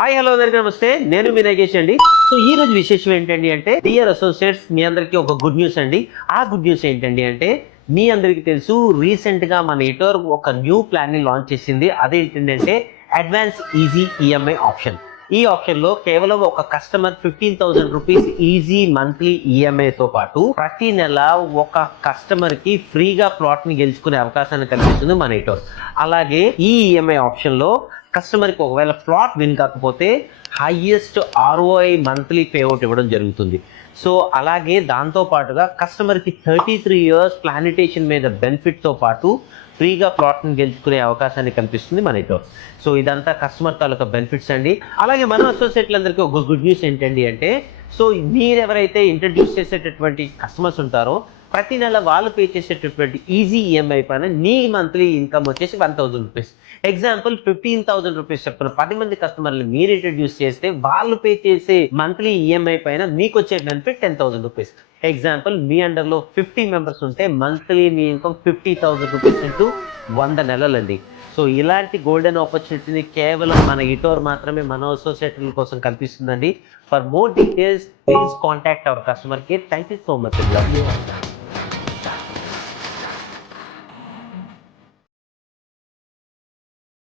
Hi hello అందరికీ నమస్తే. నేను మీ నాగేష్ అండి. సో ఈ రోజు విశేషం ఏంటండి అంటే డియర్ అసోసియేట్స్, మీ అందరికీ ఒక గుడ్ న్యూస్ అండి. ఆ గుడ్ న్యూస్ ఏంటండి అంటే మీ అందరికీ తెలుసు, రీసెంట్ గా మన నెట్వర్క్ ఒక న్యూ ప్లాన్ ని లాంచ్ చేసింది. అదేంటంటే అడ్వాన్స్ ఈజీ ఈఎంఐ ఆప్షన్. ఈ ఆప్షన్ లో కేవలం ఒక customer 15,000 rupees easy monthly EMI తో పాటు ప్రతి నెల ఒక కస్టమర్ కి ఫ్రీగా ప్లాట్ ని గెలుచుకునే అవకాశాన్ని కల్పిస్తుంది మన నెట్వర్క్. అలాగే ఈ ఈఎంఐ ఆప్షన్ లో కస్టమర్కి ఒకవేళ ప్లాట్ విన్ కాకపోతే హైయెస్ట్ ఆర్ఓఐ మంత్లీ పేఅవుట్ ఇవ్వడం జరుగుతుంది. సో అలాగే దాంతో పాటుగా కస్టమర్కి 33 ఇయర్స్ ప్లానిటేషన్ మీద బెనిఫిట్తో పాటు ఫ్రీగా ప్లాట్ని గెలుచుకునే అవకాశాన్ని కల్పిస్తుంది మన నెట్వర్క్. సో ఇదంతా కస్టమర్ తాలూకా బెనిఫిట్స్ అండి. అలాగే మన అసోసియేట్లందరికీ ఒక గుడ్ న్యూస్ ఏంటండి అంటే, సో మీరు ఎవరైతే ఇంట్రడ్యూస్ చేసేటటువంటి కస్టమర్స్ ఉంటారో ప్రతి నెల వాళ్ళు పే చేసేటటువంటి ఈజీ ఈఎంఐ పైన నీ మంత్లీ ఇన్కమ్ వచ్చేసి 1,000 రూపీస్. ఎగ్జాంపుల్ 15,000 రూపీస్ చెప్పిన 10 మంది కస్టమర్లు మీరు ఇంట్రడ్యూస్ చేస్తే వాళ్ళు పే చేసే మంత్లీ ఈఎంఐ పైన మీకు వచ్చే బెనిఫిట్ 10,000 రూపీస్. ఎగ్జాంపుల్ మీ అండర్లో 50 మెంబర్స్ ఉంటే మంత్లీ మీ ఇన్కమ్ 50,000 రూపీస్ ఇంటూ 100 నెలలండి. సో ఇలాంటి గోల్డెన్ ఆపర్చునిటీని కేవలం మన ఇటోర్ మాత్రమే మన అసోసియేట్ల కోసం కల్పిస్తుందండి. For more details please contact our customer care. Thank you so much.